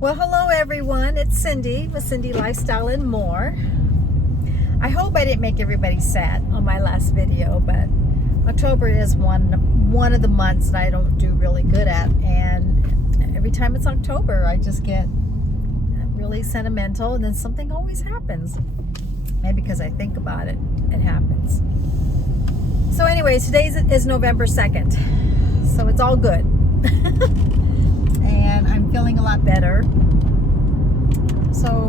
Well, hello everyone. It's Cindy with Cindy Lifestyle and More. I hope I didn't make everybody sad on my last video, but October is one of the months that I don't do really good at, and every time it's October, I just get really sentimental, and then something always happens. Maybe because I think about it, it happens. So anyways, today is November 2nd, so it's all good. And I'm feeling a lot better. So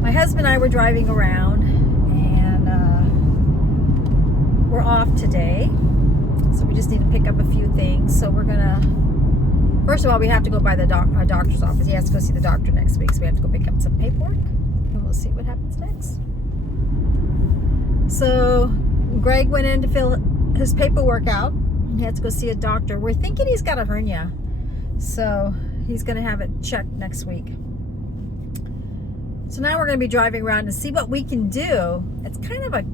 my husband and I were driving around, and we're off today, so we just need to pick up a few things. So we're gonna, first of all, we have to go by the our doctor's office. He has to go see the doctor next week, so we have to go pick up some paperwork, and we'll see what happens next. So Greg went in to fill his paperwork out. He had to go see a doctor. We're thinking he's got a hernia, so he's going to have it checked next week. So now we're going to be driving around to see what we can do. It's kind of a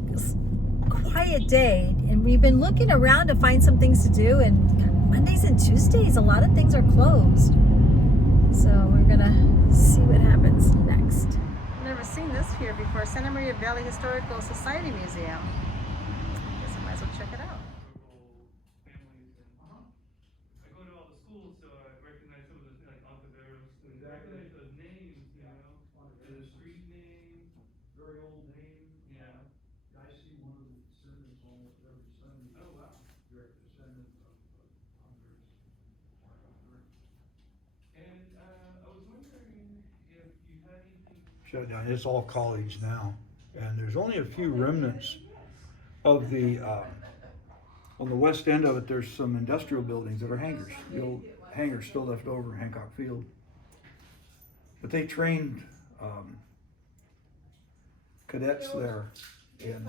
quiet day, and we've been looking around to find some things to do, and Mondays and Tuesdays a lot of things are closed. So we're going to see what happens next. I've never seen this here before. Santa Maria Valley Historical Society Museum. I guess I might as well check it out. Shut down. It's all college now, and there's only a few remnants of the on the west end of it. There's some industrial buildings that are hangars. The old hangars still left over in Hancock Field, but they trained cadets there in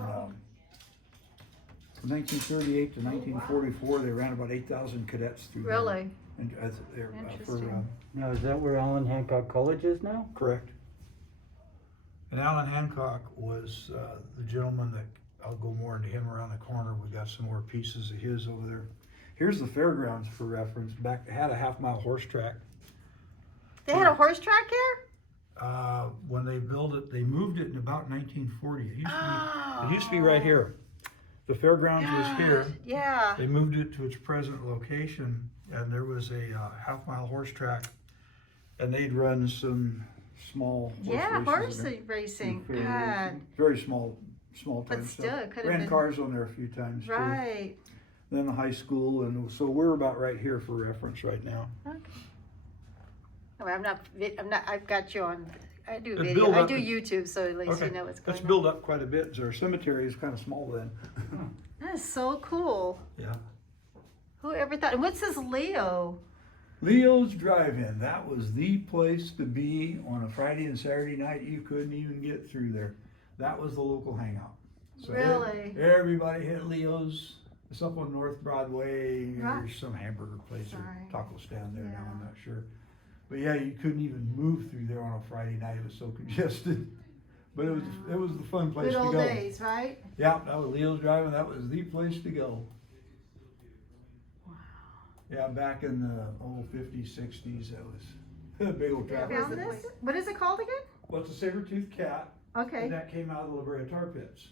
from 1938 to 1944. They ran about 8,000 cadets through there. Really? And Now, is that where Allen Hancock College is now? Correct. And Allen Hancock was the gentleman that, I'll go more into him around the corner. We got some more pieces of his over there. Here's the Fairgrounds for reference. Back, they had a half-mile horse track. They had a horse track here? When they built it, they moved it in about 1940. It used to be right here. The Fairgrounds was here. Yeah. They moved it to its present location, and there was a half-mile horse track, and they'd run some small horse racing. God. Very small time But still, stuff. it could have Ran been. cars on there a few times too. Right. Then the high school, and so we're about right here for reference right now. Okay. Well, I'm not. I've got you on. I do It's video. built I up. do YouTube, so at least Okay, you know what's going it's on. built up quite a bit. Our cemetery is kind of small then. That is so cool. Yeah. Who ever thought? And what's this Leo? Leo's Drive-In. That was the place to be on a Friday and Saturday night. You couldn't even get through there. That was the local hangout. So Really? Everybody hit Leo's. It's up on North Broadway. Right. There's some hamburger place or Right. taco stand there now. Yeah. I'm not sure. But yeah, you couldn't even move through there on a Friday night. It was so congested. But it was the fun place Good to old go. days, right? Yeah, that was Leo's Drive-In. That was the place to go. Wow. Yeah, back in the old 50s, 60s, that was a big old travel. Found this? What is it called again? Well, it's a Saber-Toothed Cat, Okay. and that came out of the La Brea tar pits.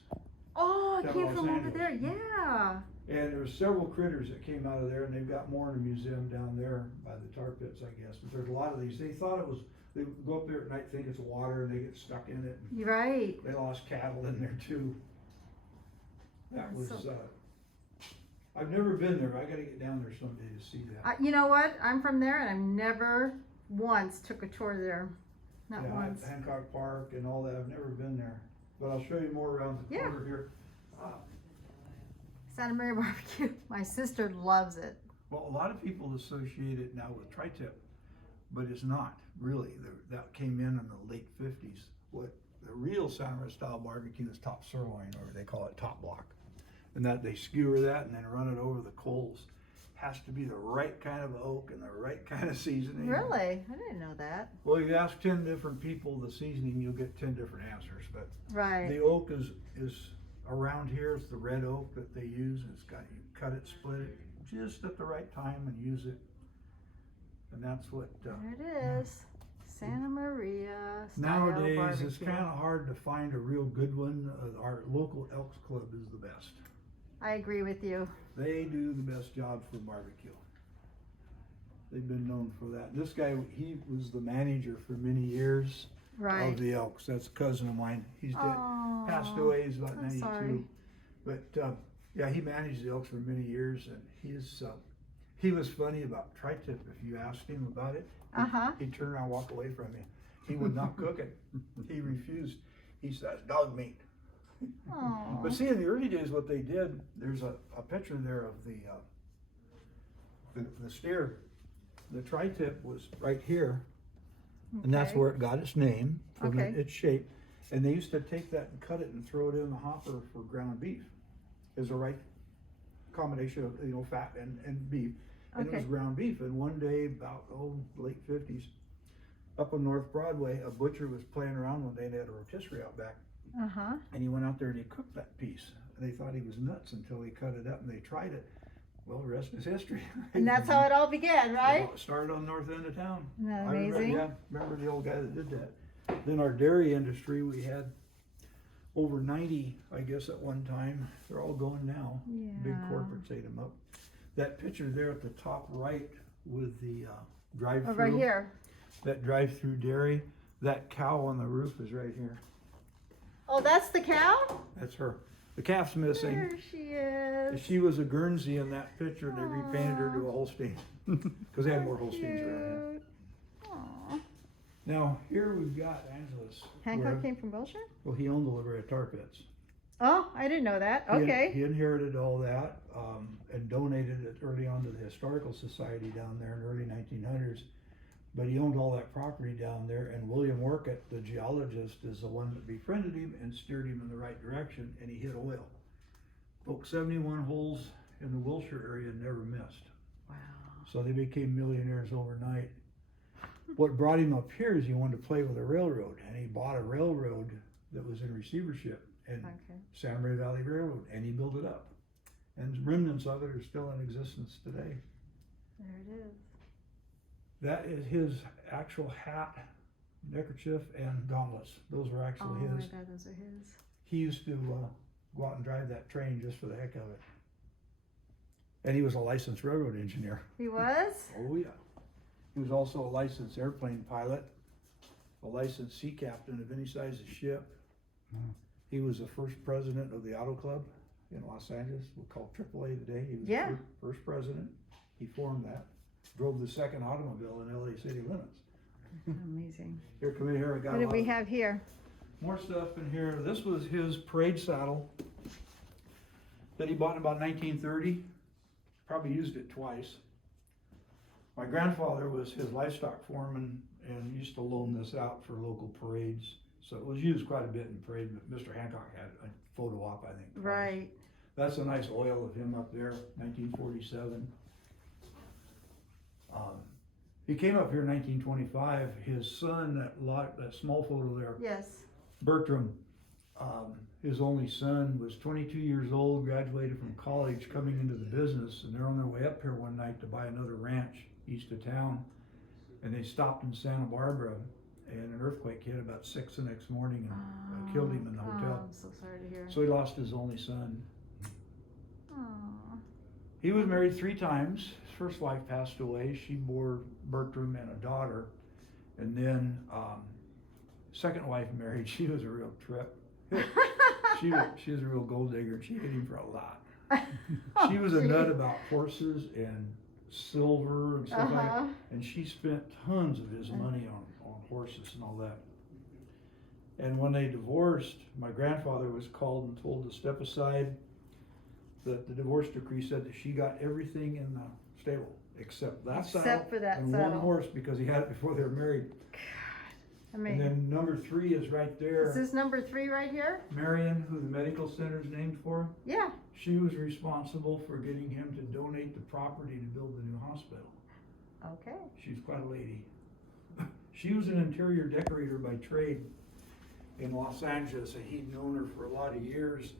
Oh, it down came Los from over Angeles. there. Yeah. And there were several critters that came out of there, and they've got more in a museum down there by the tar pits, I guess. But there's a lot of these. They thought it was, they would go up there at night, think it's water, and they get stuck in it. You're right. They lost cattle in there too. That was, I've never been there, but I gotta get down there someday to see that. You know what? I'm from there, and I've never once took a tour there. Not Yeah, once. Hancock Park and all that, I've never been there. But I'll show you more around the Yeah. corner here. Santa Maria Bbq. My sister loves it. Well, a lot of people associate it now with tri-tip, but it's not really. That came in the late 50s. What the real Santa Maria style barbecue is top sirloin, or they call it top block. And that they skewer that and then run it over the coals. Has to be the right kind of oak and the right kind of seasoning. Really? I didn't know that. Well, you ask 10 different people the seasoning, you'll get 10 different answers. But Right. the oak is around here. It's the red oak that they use. It's got, you cut it, split it just at the right time and use it. And that's what. There it is. Santa Maria style Nowadays, barbecue. it's kind of hard to find a real good one. Our local Elks Club is the best. I agree with you. They do the best job for barbecue. They've been known for that. This guy, he was the manager for many years Right. of the Elks. That's a cousin of mine. He's dead, Aw, passed away. He's about I'm 92. sorry. But yeah, he managed the Elks for many years, and he was funny about tri-tip. If you asked him about it, Uh-huh. he'd turn around and walk away from you. He would not cook it. He refused. He says dog meat. Aw. But see, in the early days, what they did, there's a picture there of the steer. The tri-tip was right here, and that's Okay. where it got its name from Okay. its shape. And they used to take that and cut it and throw it in the hopper for ground beef. It was the right combination of fat and beef, and it was Okay. ground beef. And one day, about late 50s, up on North Broadway, a butcher was playing around one day, and they had a rotisserie out back. Uh-huh. And he went out there and he cooked that piece. And they thought he was nuts until he cut it up and they tried it. Well, the rest is history. And that's how it all began, right? Well, it started on the north end of town. Isn't that I remember, amazing? remember the old guy that did that. Then our dairy industry, we had over 90, I guess, at one time. They're all going now. Big Yeah. corporates ate them up. That picture there at the top right with the drive-through. Oh, right here. That drive-through dairy. That cow on the roof is right here. Oh, that's the cow? That's her. The calf's missing. There she is. She was a Guernsey in that picture, and they repainted her to a Holstein because they had more Holsteins around here. Cute. Aw. Now here we've got Angelus. Hancock where- came from Wilshire? Well, he owned the livery of tar pits. Oh, I didn't know that. He Okay. inherited all that and donated it early on to the Historical Society down there in the early 1900s. But he owned all that property down there, and William Orcott, the geologist, is the one that befriended him and steered him in the right direction, and he hit oil. Poked 71 holes in the Wilshire area and never missed. Wow. So they became millionaires overnight. What brought him up here is he wanted to play with a railroad, and he bought a railroad that was in receivership, and Okay. San Maria Valley Railroad, and he built it up. And remnants of it are still in existence today. There it is. That is his actual hat, neckerchief, and gauntlets. Those were Oh actually my his. God, those are his. He used to go out and drive that train just for the heck of it. And he was a licensed railroad engineer. He was? Oh yeah. He was also a licensed airplane pilot, a licensed sea captain of any size of ship. Hmm. He was the first president of the Auto Club in Los Angeles. We'll call AAA today. He was Yeah. the first president. He formed that. Drove the second automobile in LA city limits. Amazing. Here, come in here. I got What a do lot we of- have here? more stuff in here. This was his parade saddle that he bought in about 1930. Probably used it twice. My grandfather was his livestock foreman and used to loan this out for local parades. So it was used quite a bit in parade, but Mr. Hancock had a photo op, I think. twice. Right. That's a nice oil of him up there, 1947. He came up here in 1925. His son, that small photo there, Yes. Bertram, his only son, was 22 years old, graduated from college, coming into the business, and they're on their way up here one night to buy another ranch east of town, and they stopped in Santa Barbara, and an earthquake hit about 6 the next morning and killed him in the Oh, hotel. I'm so sorry to hear. So he lost his only son. Aw. He was married 3 times. His first wife passed away. She bore Bertram and a daughter, and then second wife married. She was a real trip. She was a real gold digger. She hit him for a lot. She was a nut about horses and silver and stuff like that. And she spent tons of his money on horses and all that. And when they divorced, my grandfather was called and told to step aside. That the divorce decree said that she got everything in the stable except that Except saddle for that and saddle. one horse because he had it before they were married. I And mean, then number 3 is right there. is this number 3 right here? Marion, who the medical center is named for, Yeah. she was responsible for getting him to donate the property to build the new hospital. Okay. She's quite a lady. She was an interior decorator by trade in Los Angeles, and he'd known her for a lot of years.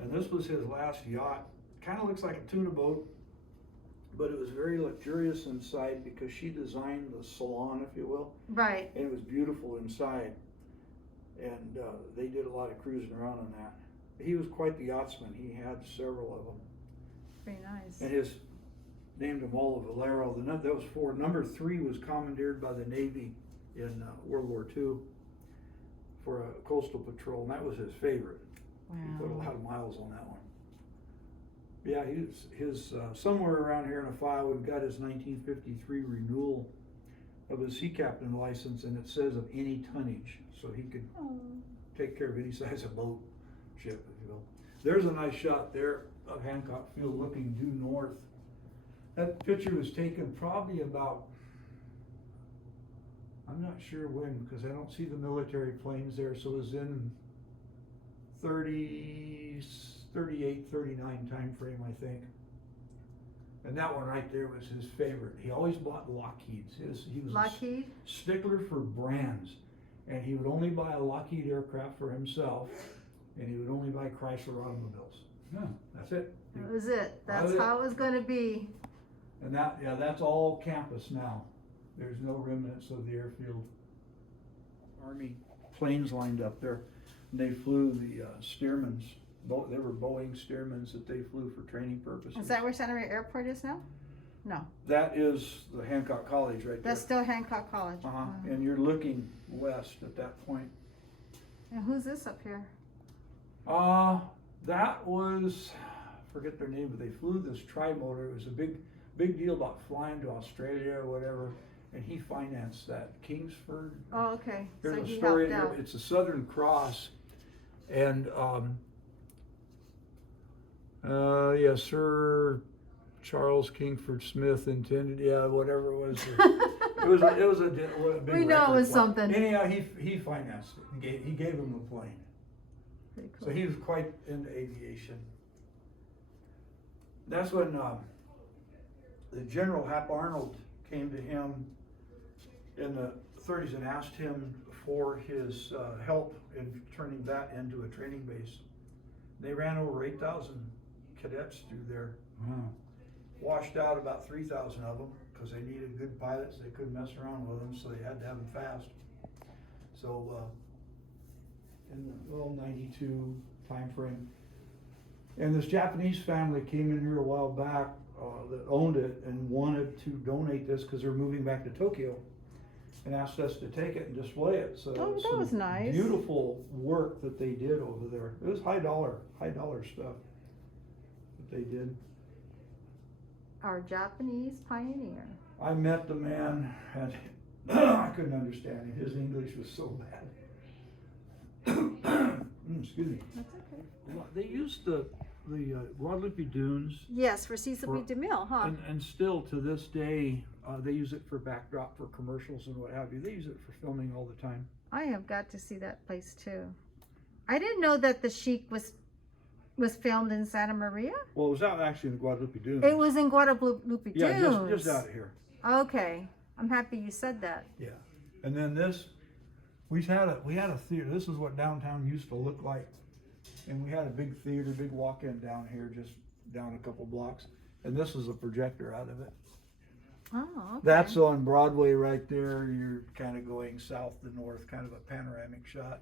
And this was his last yacht. Kind of looks like a tuna boat. but it was very luxurious inside because she designed the salon, if you will, Right. and it was beautiful inside. And they did a lot of cruising around on that. He was quite the yachtsman. He had several of them. Very nice. And his named him Ola Valero. That was 4. Number 3 was commandeered by the Navy in World War II for a coastal patrol, and that was his favorite. Wow. He put a lot of miles on that one. Yeah, his somewhere around here in a file we've got his 1953 renewal of his sea captain license, and it says of any tonnage, so he could take care of any size of boat, ship, if you will. There's a nice shot there of Hancock Field looking due north. That picture was taken probably about, I'm not sure when, because I don't see the military planes there, so it was in 38, 39 time frame, I think. And that one right there was his favorite. He always bought Lockheed's. He was Lockheed? a stickler for brands, and he would only buy a Lockheed aircraft for himself, and he would only buy Chrysler automobiles. Yeah. That's it. That was it. That's That was how it was going to be. And that's all campus now. There's no remnants of the airfield. Army planes lined up there, and they flew the Stearmans. They were Boeing Stearmans that they flew for training purposes. Is that where Santa Maria Airport is now? No. That is the Hancock College right That's there. still Hancock College. And you're looking west at that point. And who's this up here? That was, I forget their name, but they flew this tri-motor. It was a big deal about flying to Australia or whatever, and he financed that. Kingsford. Oh, okay. There's So a he story helped here. out. It's a Southern Cross, and Sir Charles Kingford Smith intended, whatever it was. It was a big We know it record was flight. something. Anyhow, he financed it. He gave him the plane. Pretty cool. So he was quite into aviation. That's when the General Hap Arnold came to him in the 30s and asked him for his help in turning that into a training base. They ran over 8,000 cadets through there. Wow. Washed out about 3,000 of them because they needed good pilots. They couldn't mess around with them, so they had to have them fast. So in the 92 time frame. And this Japanese family came in here a while back that owned it and wanted to donate this because they're moving back to Tokyo, and asked us to take it and display it. So Oh, that some was nice. Beautiful work that they did over there. It was high dollar stuff that they did. Our Japanese pioneer. I met the man, and I couldn't understand him. His English was so bad. Excuse me. That's okay. They used the Guadalupe Dunes, Yes, for Cecil B. DeMille, huh? and still to this day, they use it for backdrop for commercials and what have you. They use it for filming all the time. I have got to see that place too. I didn't know that the Sheik was filmed in Santa Maria. Well, it was out actually in the Guadalupe Dunes. It was in Guadalupe Dunes. Yeah, just out of here. Okay, I'm happy you said that. Yeah, and then this, we had a theater. This is what downtown used to look like, and we had a big theater, big walk-in down here, just down a couple blocks, and this is a projector out of it. Oh, okay. That's on Broadway right there. You're kind of going south to north, kind of a panoramic shot.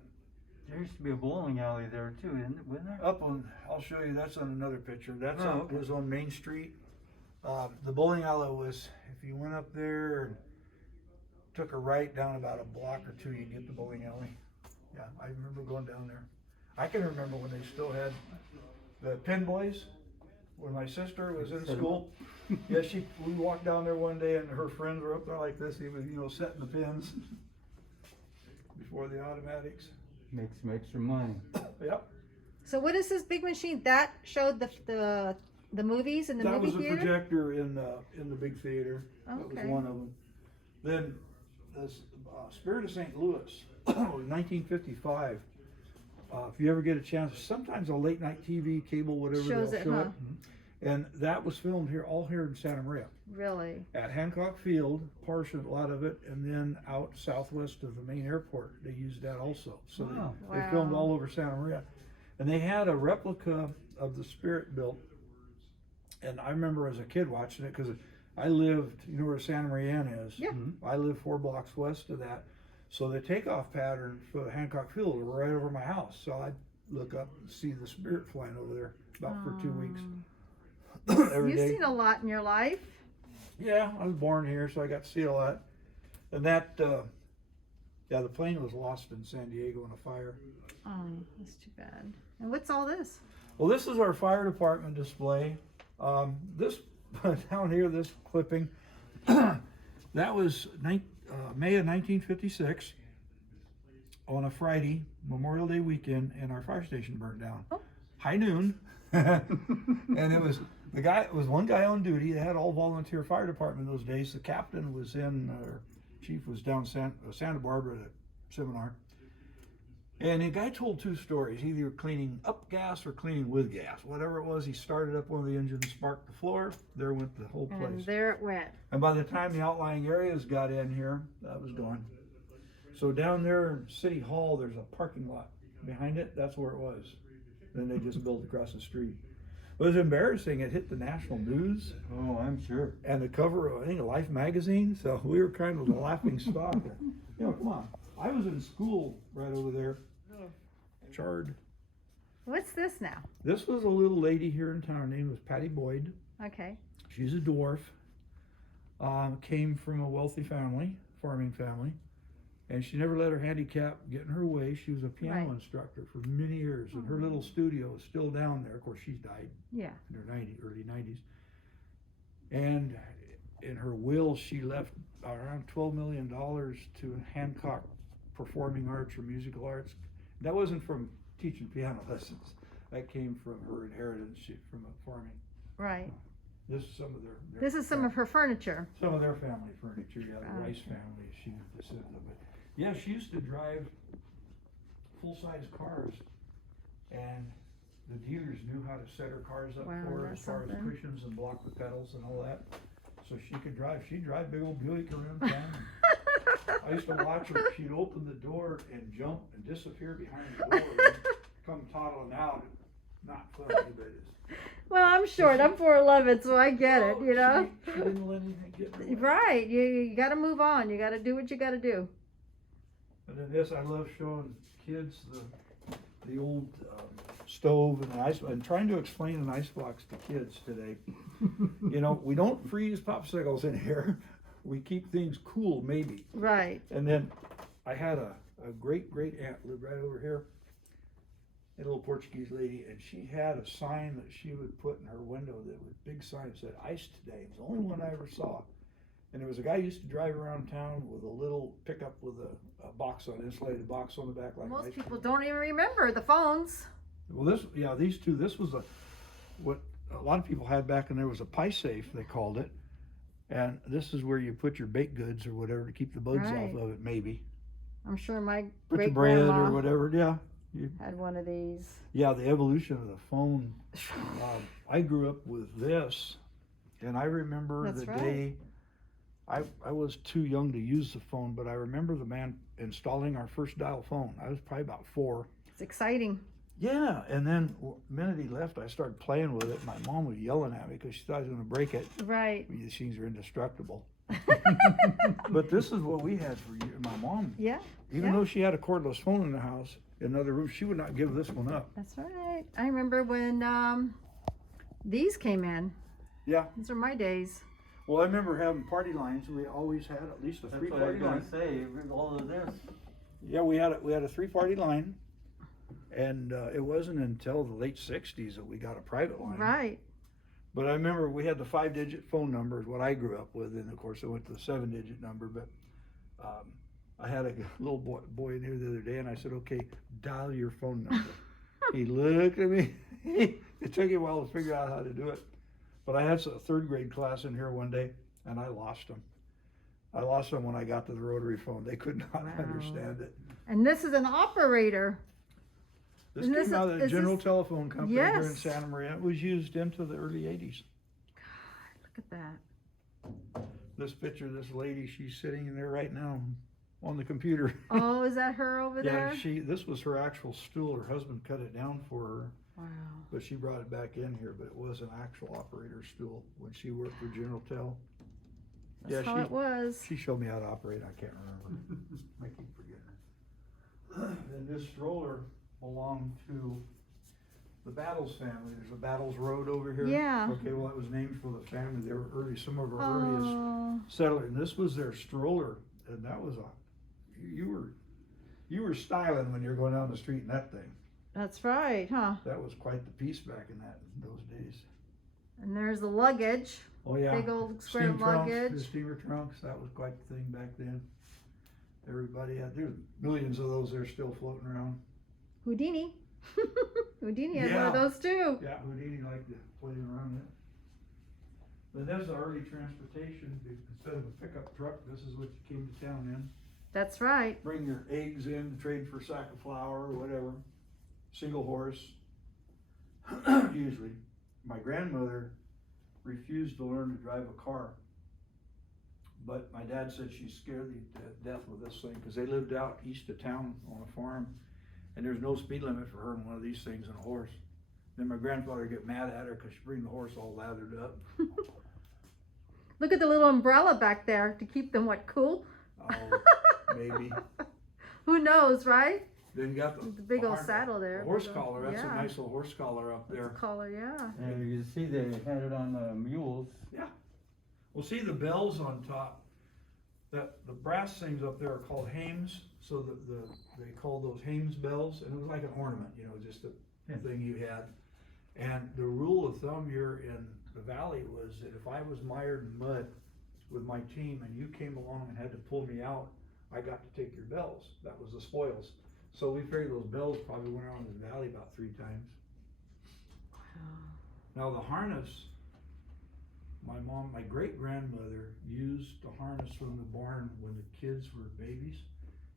There used to be a bowling alley there too, wasn't there? Up on, I'll show you. That's on another picture. That's okay. was on Main Street. The bowling alley was, if you went up there and took a right down about a block or two, you'd get the bowling alley. Yeah, I remember going down there. I can remember when they still had the pin boys. When my sister was in school, yeah, we walked down there one day and her friends were up there like this. He was, setting the pins before the automatics. Make some extra money. Yep. So what is this big machine that showed the movies in the That movie was a theater? projector in the big theater. That was Okay. one of them. Then this Spirit of St. Louis, 1955. If you ever get a chance, sometimes a late night TV, cable, whatever, Shows they'll it, show huh? it. And that was filmed here, all here in Santa Maria. Really? At Hancock Field, a lot of it, and then out southwest of the main airport, they used that also. So Wow. they filmed Wow. all over Santa Maria. And they had a replica of the Spirit built And I remember as a kid watching it because I lived, you know where Santa Maria is? Yeah. I lived 4 blocks west of that. So the takeoff pattern for the Hancock Field was right over my house. So I'd look up and see the Spirit flying over there about for 2 weeks. Every You've day. seen a lot in your life. Yeah, I was born here, so I got to see a lot. And that, yeah, the plane was lost in San Diego in a fire. Oh, that's too bad. And what's all this? Well, this is our fire department display. This down here, this clipping, that was May of 1956 on a Friday, Memorial Day weekend, and our fire station burnt down. Oh. High noon. And it was one guy on duty. They had all volunteer fire department those days. The captain was in, chief was down Santa Barbara at a seminar. And the guy told 2 stories, either cleaning up gas or cleaning with gas. Whatever it was, he started up one of the engines, sparked the floor, there went the whole place. And there it went. And by the time the outlying areas got in here, that was gone. So down there in City Hall, there's a parking lot. Behind it, that's where it was. Then they just built across the street. It was embarrassing. It hit the national news. Oh, I'm sure. And the cover of, I think, Life magazine. So we were kind of the laughing stock. You know, come on. I was in school right over there. Charred. What's this now? This was a little lady here in town. Her name was Patty Boyd. Okay. She's a dwarf. Came from a wealthy family, farming family. And she never let her handicap get in her way. She was a piano Right. instructor for many years. And her little studio is still down there. Of course, she's died Yeah. in her early 90s. And in her will, she left around $12 million to Hancock Performing Arts or Musical Arts. That wasn't from teaching piano lessons. That came from her inheritance from farming. Right. This is some of their This is some of her furniture. some of their family furniture. Yeah, the Oh, Rice okay. family. She descended of it. Yeah, she used to drive full-size cars, and the dealers knew how to set her cars up Wow, for her that's as far as something. cushions and block the pedals and all that. So she could drive. She'd drive big old Buick around town. I used to watch her. She'd open the door and jump and disappear behind the door and come toddling out. Not funny, but it's. Well, I'm short. I'm 4'11", so I get it, Oh, you know? She didn't let anything get in her way. Right. You got to move on. You got to do what you got to do. And then this, I love showing kids the old stove and the ice, and trying to explain an icebox to kids today. You know, we don't freeze popsicles in here. We keep things cool, maybe. Right. And then I had a great aunt lived right over here, a little Portuguese lady, and she had a sign that she would put in her window that was big sign that said "Ice today." It was the only one I ever saw. And there was a guy who used to drive around town with a little pickup with a box on, insulated box on the back like Most ice people don't even remember the phones. Well, these two, this was what a lot of people had back, and there was a pie safe, they called it. And this is where you put your baked goods or whatever to keep the bugs Right. off of it, maybe. I'm sure my Put your great bread or grandma whatever, yeah. had one of these. Yeah, the evolution of the phone. I grew up with this, and I remember That's the right. day, I was too young to use the phone, but I remember the man installing our first dial phone. I was probably about 4. It's exciting. Yeah, and then the minute he left, I started playing with it. My mom was yelling at me because she thought I was going to break it. Right. These things are indestructible. But this is what we had for years. My mom, Yeah. even Yeah. though she had a cordless phone in the house, in another room, she would not give this one up. That's right. I remember when these came in. Yeah. These are my days. Well, I remember having party lines. We always had at least a That's what I was 3-party gonna line. say, all of this. Yeah, we had a 3-party line, and it wasn't until the late '60s that we got a private line. Right. But I remember we had the 5-digit phone number is what I grew up with, and of course I went to the 7-digit number. But I had a little boy in here the other day, and I said, "Okay, dial your phone number." He looked at me. It took him a while to figure out how to do it. But I had a 3rd grade class in here one day, and I lost them. I lost them when I got to the rotary phone. They could not Wow. understand it. And this is an operator. This Isn't came this out of the is General this- Telephone Company here in Yes. Santa Maria. It was used into the early '80s. Look at that. This picture of this lady, she's sitting in there right now on the computer. Oh, is that her over Yeah, there? this was her actual stool. Her husband cut it down for her. Wow. But she brought it back in here, but it was an actual operator stool when she worked for General Tell. That's how it was. She showed me how to operate. I can't remember. I keep forgetting it. And this stroller belonged to the Battles family. There's a Battles Road over here. Yeah. Okay, well, it was named for the family. They were some of our earliest Oh, settlers. And this was their stroller, and that was you were styling when you were going down the street in that thing. that's right, huh? That was quite the piece back in those days. And there's the luggage. Oh yeah. Big old square Steam trunks, luggage. the steamer trunks, that was quite the thing back then. Everybody had, there's millions of those that are still floating around. Houdini. Houdini had one Yeah. of those too. Yeah, Houdini liked to play around it. But that's the early transportation. Instead of a pickup truck, this is what you came to town in. That's right. Bring your eggs in, trade for a sack of flour or whatever. Single horse. Usually. My grandmother refused to learn to drive a car. But my dad said she's scared to death with this thing because they lived out east of town on a farm and there's no speed limit for her in one of these things and a horse. Then my grandfather would get mad at her because she bring the horse all lathered up. Look at the little umbrella back there to keep them cool? Oh, maybe. Who knows, right? Then you got the big old saddle there. The horse collar, that's yeah. a nice little horse collar up there. Collar, yeah. And you can see they had it on the mules. Yeah. Well, see the bells on top. The brass things up there are called Haynes. So they call those Haynes Bells, and it was like an ornament, just a thing you had. And the rule of thumb here in the valley was that if I was mired in mud with my team and you came along and had to pull me out, I got to take your bells. That was the spoils. So we figured those bells probably went around the valley about 3 times. Now the harness, my great-grandmother used the harness from the barn when the kids were babies.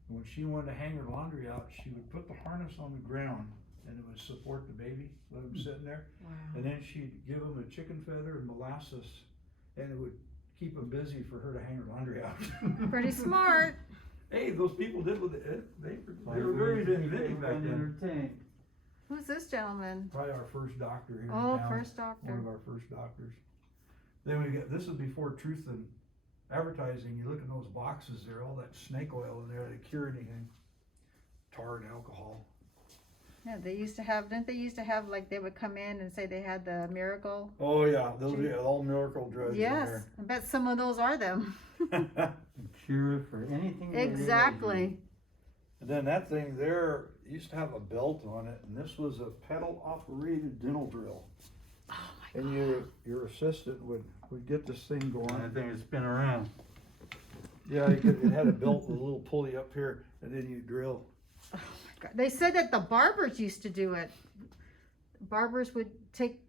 And when she wanted to hang her laundry out, she would put the harness on the ground and it would support the baby, let him sit in there. Wow. And then she'd give him a chicken feather and molasses and it would keep him busy for her to hang her laundry out. Pretty smart. Hey, those people did with it. They were very inventive back then. Who's this gentleman? Probably our first doctor here in Oh, town. first doctor. One of our first doctors. Then we get, this is before Truth in Advertising. You look in those boxes there, all that snake oil in there to cure anything. Tar and alcohol. Yeah, didn't they used to have they would come in and say they had the miracle? Oh yeah, those are all miracle drugs in Yes, there. I bet some of those are them. Cure for anything. Exactly. And then that thing there used to have a belt on it, and this was a pedal operated dental drill. Oh my God. And your assistant would get this thing going. I think it's spin around. Yeah, it had a belt with a little pulley up here, and then you drill. Oh my God. They said that the barbers used to do it. Barbers would take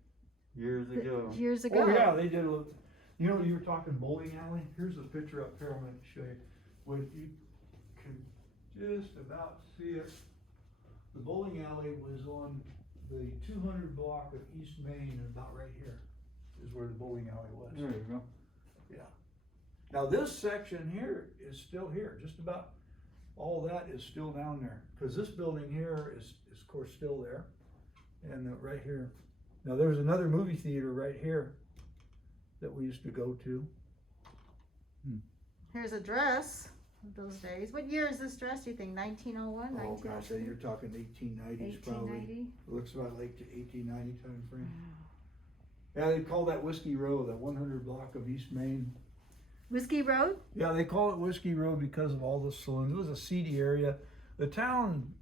Years ago. years ago. Oh yeah, they did. You were talking bowling alley. Here's a picture up here. I'm going to show you. When you can just about see it. The bowling alley was on the 200 block of East Main, and about right here is where the bowling alley was. There you go. Yeah. Now this section here is still here. Just about all that is still down there, because this building here is of course still there, and right here. Now there's another movie theater right here that we used to go to. Here's a dress of those days. What year is this dress, do you think? 1901? Oh gosh, you're talking 1890s probably. 1890? It looks about like the 1890 time frame. Yeah, they call that Whiskey Row, that 100 block of East Main. Whiskey Road? Yeah, they call it Whiskey Row because of all the saloons. It was a seedy area. The town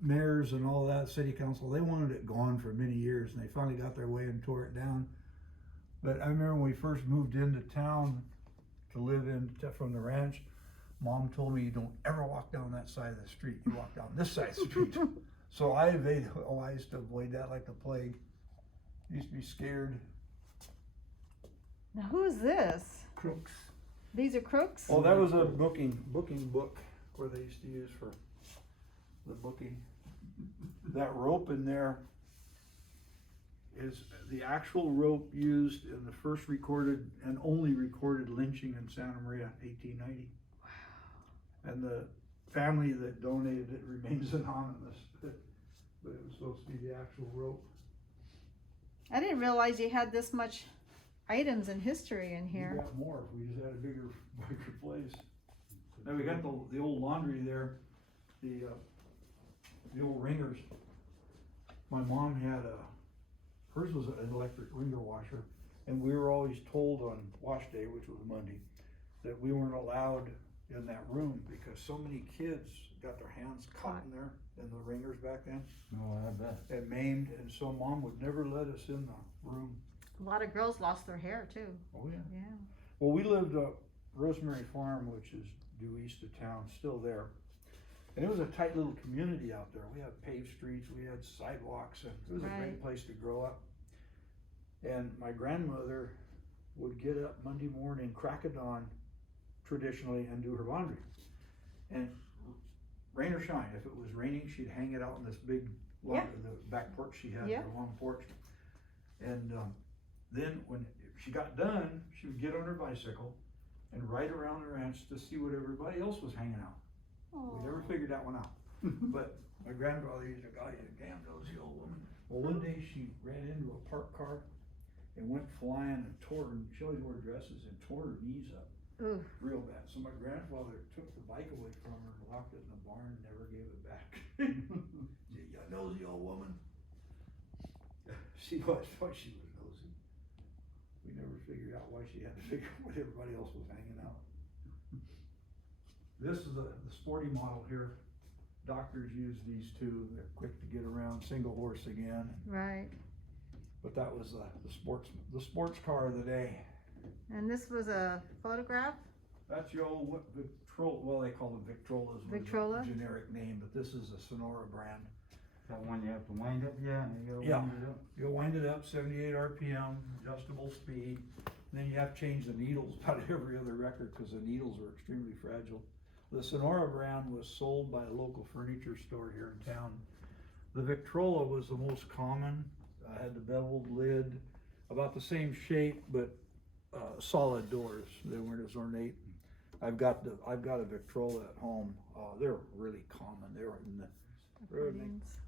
mayors and all that, city council, they wanted it gone for many years, and they finally got their way and tore it down. But I remember when we first moved into town to live from the ranch, Mom told me, you don't ever walk down that side of the street. You walk down this side of the street. So I used to avoid that like the plague. Used to be scared. Now who is this? Crooks. These are crooks? Oh, that was a booking book where they used to use for the booking. That rope in there is the actual rope used in the first recorded and only recorded lynching in Santa Maria, 1890. Wow. And the family that donated it remains anonymous. but it was supposed to be the actual rope. I didn't realize you had this much items and history in We here. got more if we just had a bigger place. Then we got the old laundry there, the old ringers. My mom had hers was an electric ringer washer, and we were always told on wash day, which was Monday, that we weren't allowed in that room because so many kids got their hands caught in there in the ringers back then No, I bet. and maimed, and so mom would never let us in the room. A lot of girls lost their hair too. Oh yeah. Yeah. Well, we lived Rosemary Farm, which is due east of town, still there. And it was a tight little community out there. We had paved streets, we had sidewalks, and it was a Right. great place to grow up. And my grandmother would get up Monday morning, crack of dawn, traditionally, and do her laundry. And rain or shine, if it was raining, she'd hang it out in this big, the back porch she had, Yeah. the long porch. And then when she got done, she would get on her bicycle and ride around the ranch to see what everybody else was hanging out. We never figured that one out. But my grandfather used to go, damn nosy old woman. Well, one day she ran into a parked car and went flying and tore her, she always wore dresses, and tore her knees up Ooh. real bad. So my grandfather took the bike away from her, locked it in the barn, and never gave it back. You nosy old woman. She was nosy. We never figured out why she had to figure out what everybody else was hanging out. This is the sporty model here. Doctors use these two. They're quick to get around, single horse again. Right. But that was the sports car of the day. And this was a photograph? That's the old Victrola. Well, they call them Victrolas. Victrola? Was a generic name, but this is a Sonora brand. That one you have to wind up, yeah, and you gotta Yeah. wind it up. You'll wind it up, 78 RPM, adjustable speed. And then you have to change the needles about every other record because the needles are extremely fragile. The Sonora brand was sold by a local furniture store here in town. The Victrola was the most common. Had the beveled lid, about the same shape, but solid doors. They weren't as ornate. I've got a Victrola at home. They're really common. They're in the Accordions.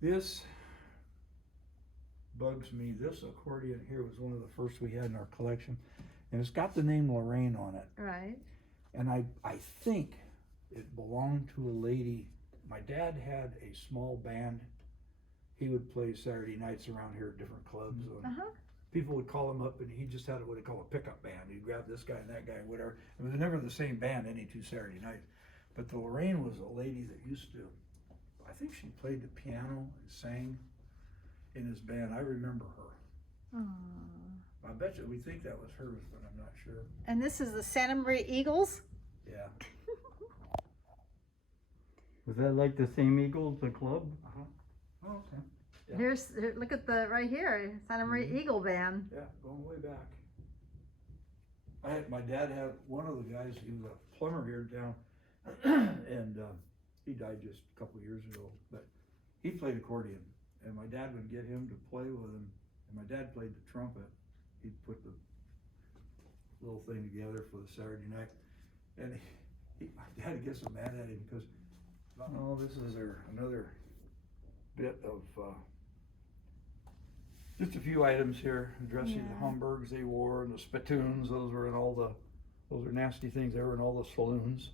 This bugs me. This accordion here was one of the first we had in our collection, and it's got the name Lorraine on it. Right. And I think it belonged to a lady. My dad had a small band. He would play Saturday nights around here at different clubs. Uh-huh. People would call him up, and he just had what they call a pickup band. He'd grab this guy and that guy, whatever. It was never the same band any two Saturday nights. But the Lorraine was a lady that used to, I think she played the piano and sang in his band. I remember her. Aww. I bet you we think that was hers, but I'm not sure. And this is the Santa Maria Eagles? Yeah. Was that like the same Eagles, the club? Uh-huh. Oh, okay. Yeah. Look at the, right here, Santa Maria Eagle Band. Yeah, going way back. My dad had one of the guys, he was a plumber here in town, and he died just a couple of years ago, but he played accordion, and my dad would get him to play with him, and my dad played the trumpet. He'd put the little thing together for the Saturday night, and my dad gets so mad at him because, oh, this is another bit of just a few items here addressing the Homburgs they wore and the spittoons. Those were nasty things. They were in all the saloons.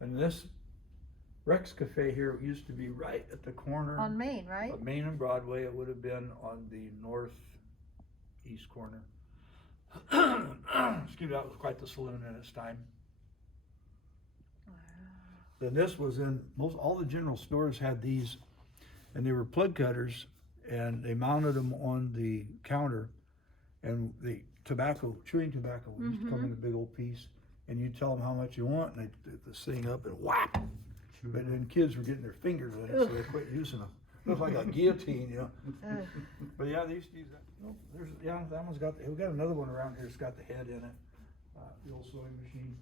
And this Rex Cafe here used to be right at the corner On Main, right? of Main and Broadway. It would have been on the northeast corner. Excuse me, that was quite the saloon in its time. Wow. Then this was in all the general stores had these, and they were plug cutters, and they mounted them on the counter, and the chewing tobacco used to come in a big old piece, and you tell them how much you want, and they did this thing up and whap. But then kids were getting their fingers in it, so they quit using them. It looked like a guillotine, you know. But yeah, they used to use that. Oh, that one's got. We got another one around here. It's got the head in it. The old sewing machine.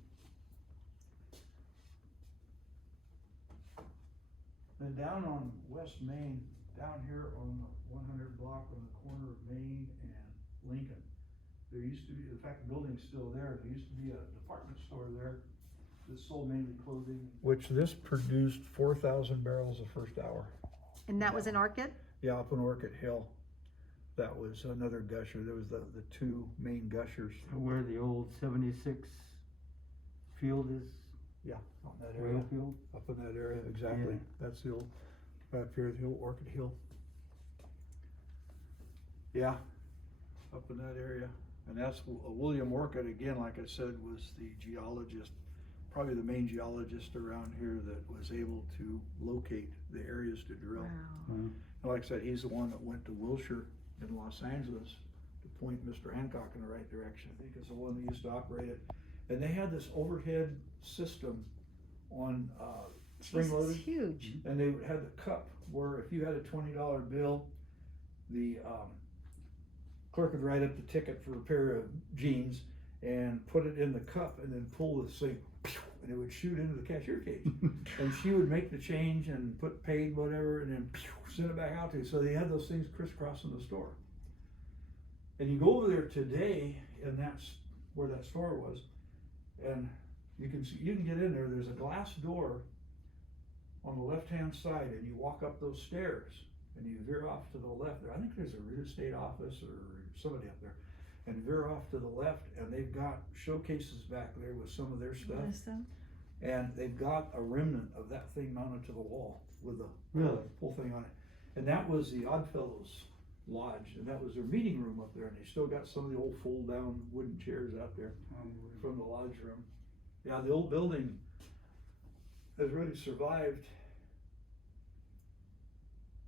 Then down on West Main, down here on the 100 block on the corner of Main and Lincoln, there used to be, in fact, the building's still there. There used to be a department store there. that sold mainly clothing. which this produced 4,000 barrels the first hour. And that was in Orchid? Yeah, up on Orcott Hill. That was another gusher. There was the two main gushers. Where the old 76 field is, Yeah, on that area. oil field. Up in that area, exactly. Yeah. That's the old, right up here, the old Orchid Hill. Yeah, up in that area. And that's William Orchid, again, like I said, was the geologist, probably the main geologist around here that was able to locate the areas to drill. Wow. And like I said, he's the one that went to Wilshire in Los Angeles to point Mr. Hancock in the right direction. I think it's the one that used to operate it. And they had this overhead system on spring Jesus, loaded. huge. And they had the cup where if you had a $20 bill, the clerk would write up the ticket for a pair of jeans and put it in the cup and then pull the thing, and it would shoot into the cashier cage. And she would make the change and put paid whatever and then send it back out to you. So they had those things crisscrossing the store. And you go over there today, and that's where that store was, and you can see, you can get in there. There's a glass door on the left-hand side, and you walk up those stairs, and you veer off to the left. I think there's a real estate office or somebody up there, and veer off to the left, and they've got showcases back there with some of their stuff, Listen. and they've got a remnant of that thing mounted to the wall with the Really? whole thing on it. And that was the Oddfellows Lodge, and that was their meeting room up there, and they still got some of the old fold-down wooden chairs out there from the lodge room. Yeah, the old building has really survived.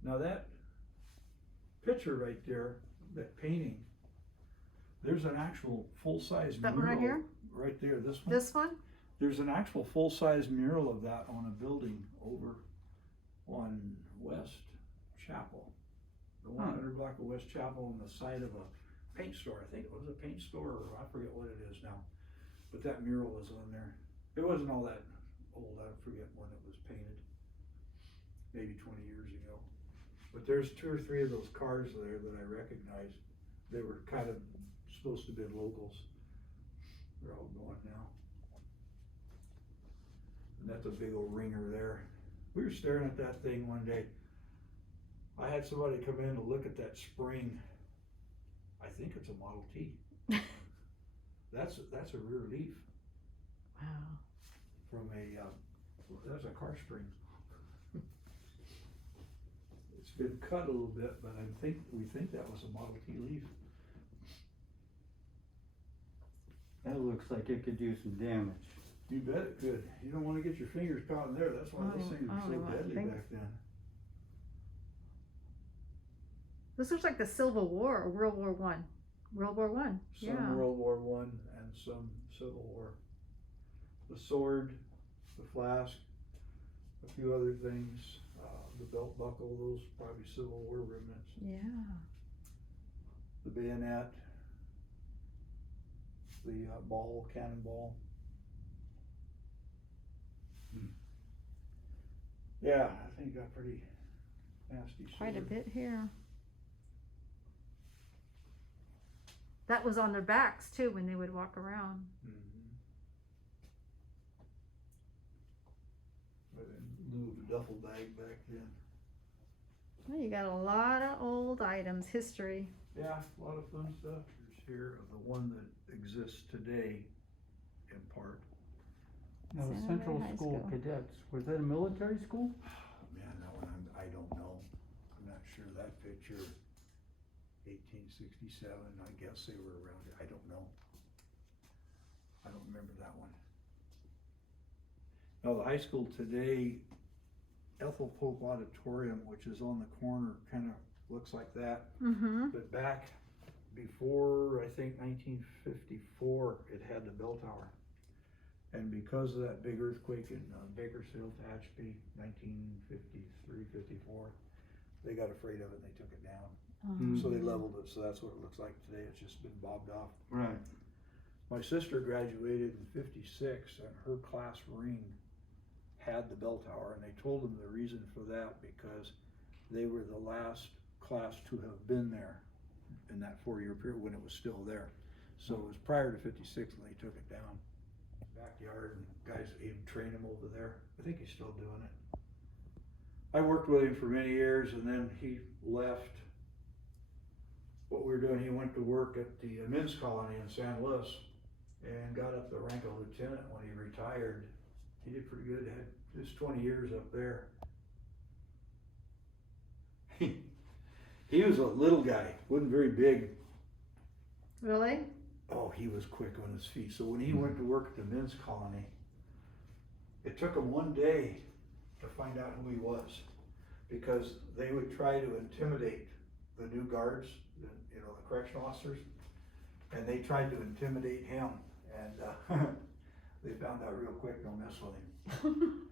Now that picture right there, that painting, there's an actual full-size That mural. one right here? Right there, this one. This one? There's an actual full-size mural of that on a building over on West Chapel. The 100 block of West Chapel on the side of a paint store. I think it was a paint store, or I forget what it is now. But that mural was on there. It wasn't all that old, I forget when it was painted. Maybe 20 years ago. But there's 2 or 3 of those cars there that I recognized. They were kind of supposed to be locals. They're all gone now. And that's a big old ringer there. We were staring at that thing one day. I had somebody come in to look at that spring. I think it's a Model T. That's a rear leaf Wow. from that's a car spring. It's been cut a little bit, but we think that was a Model T leaf. That looks like it could do some damage. You bet it could. You don't want to get your fingers caught in there. That's why those things I were don't so even deadly think- back then. This looks like the Civil War or World War One. World War One. Yeah. Some World War I and some Civil War. The sword, the flask, a few other things, the belt buckle, those probably Civil War remnants. Yeah. The bayonet, the cannonball. Yeah, I think got pretty nasty. Quite a sword. bit here. That was on their backs too when they would walk around. But in lieu of a duffel bag back then. Well, you got a lot of old items, history. Yeah, a lot of fun stuff. Here's here of the one that exists today, in part. Now, Santa Central Maria High School School. Cadets, was that a military school? Man, that one I don't know. I'm not sure that picture. 1867. I guess they were around it. I don't know. I don't remember that one. Now the high school today, Ethel Pope Auditorium, which is on the corner, kind of looks like that. Mm-hmm. But back before, I think 1954, it had the bell tower. And because of that big earthquake in Bakersfield, Tehachapi, 1953, 54, they got afraid of it and they took it down. So they leveled it, so that's what it looks like today. It's just been bobbed off. Right. My sister graduated in 56 and her class ring had the bell tower, and they told them the reason for that because they were the last class to have been there in that 4-year period when it was still there. So it was prior to 56 when they took it down backyard, and guys, he'd train him over there. I think he's still doing it. I worked with him for many years, and then he left what we were doing. He went to work at the men's colony in San Luis and got up the rank of lieutenant when he retired. He did pretty good, had just 20 years up there. He was a little guy, wasn't very big. Really? Oh, he was quick on his feet. So when he went to work at the men's colony, it took him one day to find out who he was, because they would try to intimidate the new guards, the correctional officers, and they tried to intimidate him, and they found out real quick, don't mess with him.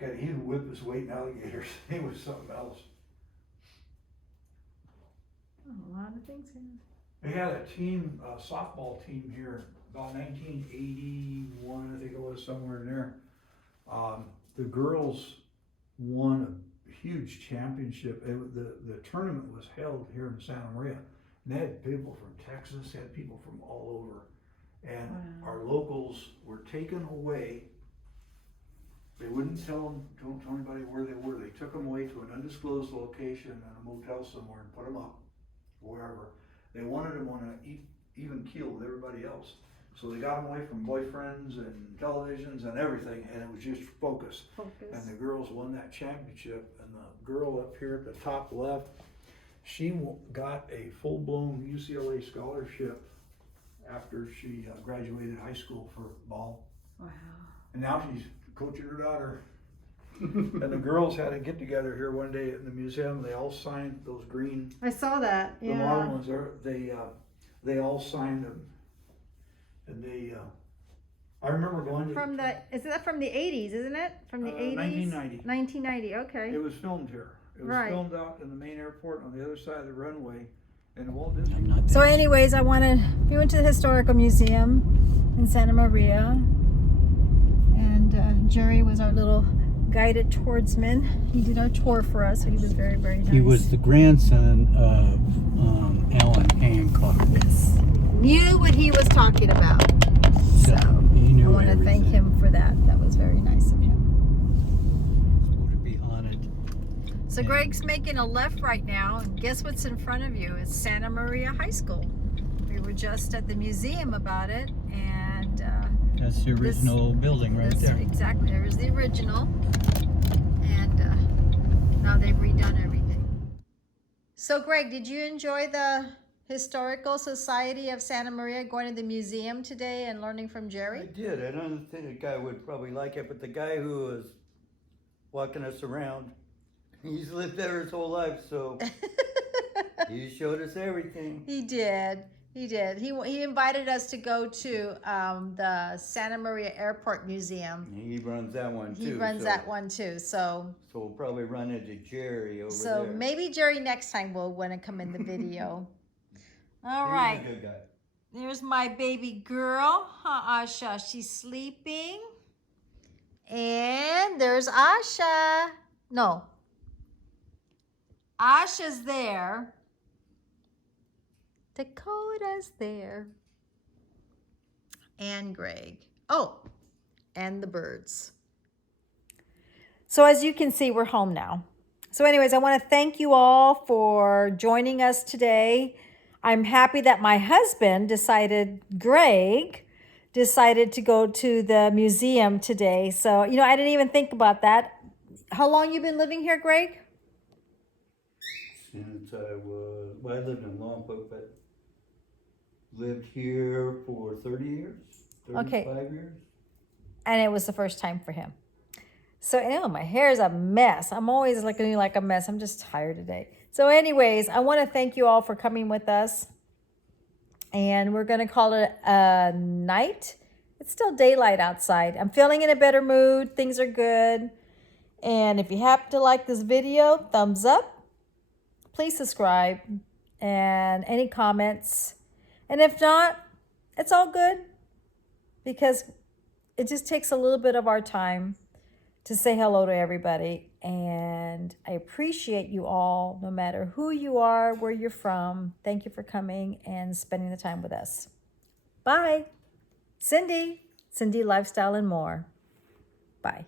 God, he'd whip his weight in alligators. He was something else. A lot of things here. They had a team, a softball team here, about 1981, I think it was, somewhere in there. The girls won a huge championship. The tournament was held here in Santa Maria. And they had people from Texas, they had people from all over. And our locals were taken away. They wouldn't tell anybody where they were. They took them away to an undisclosed location in a motel somewhere and put them up wherever. They wanted them on an even keel with everybody else. So they got them away from boyfriends and televisions and everything, and it was just focus. And the girls won that championship. And the girl up here at the top left, she got a full-blown UCLA scholarship after she graduated high school for ball. Wow. And now she's coaching her daughter. And the girls had a get together here one day in the museum. They all signed those green. I saw that. Yeah. The modern ones are. They all signed them, and I remember going to. From is that from the 80s? Isn't it from the 80s? 1990. 1990. Okay. It was filmed here. It was right. filmed out in the main airport on the other side of the runway, in the Walt Disney. So, anyways, we went to the Historical Museum in Santa Maria, and Jerry was our little guided towardsman. He did our tour for us, so he was very, very nice. He was the grandson of Alan Hancock. Yes. Knew what he was talking about. So he knew I want to thank him for that. That was very nice of him. So to be honored. So Greg's making a left right now, and guess what's in front of you? It's Santa Maria High School. We were just at the museum about it, and that's the original building right there. Exactly, there's the original, and now they've redone everything. So Greg, did you enjoy the Historical Society of Santa Maria, going to the museum today and learning from Jerry? I did. I don't think the guy would probably like it, but the guy who was walking us around, he's lived there his whole life, so he showed us everything. He did. He did. He invited us to go to the Santa Maria Airport Museum. He runs that one too. He runs that one too. So we'll probably run into Jerry over there. So maybe Jerry next time will want to come in the video. All right. He's a good guy. There's my baby girl, Asha. She's sleeping. And there's Asha. No. Asha's there. Dakota's there. And Greg. Oh, and the birds. So as you can see, we're home now. So anyways, I want to thank you all for joining us today. I'm happy that my husband Greg, decided to go to the museum today. So, I didn't even think about that. How long you been living here, Greg? Since I lived in Lompoc, but lived here for 30 years, 35 years. And it was the first time for him. So, my hair is a mess. I'm always looking like a mess. I'm just tired today. So anyways, I want to thank you all for coming with us. And we're going to call it a night. It's still daylight outside. I'm feeling in a better mood. Things are good. And if you happen to like this video, thumbs up. Please subscribe. And any comments. And if not, it's all good. Because it just takes a little bit of our time to say hello to everybody. And I appreciate you all, no matter who you are, where you're from. Thank you for coming and spending the time with us. Bye. Cindy. Cindy Lifestyle and More. Bye.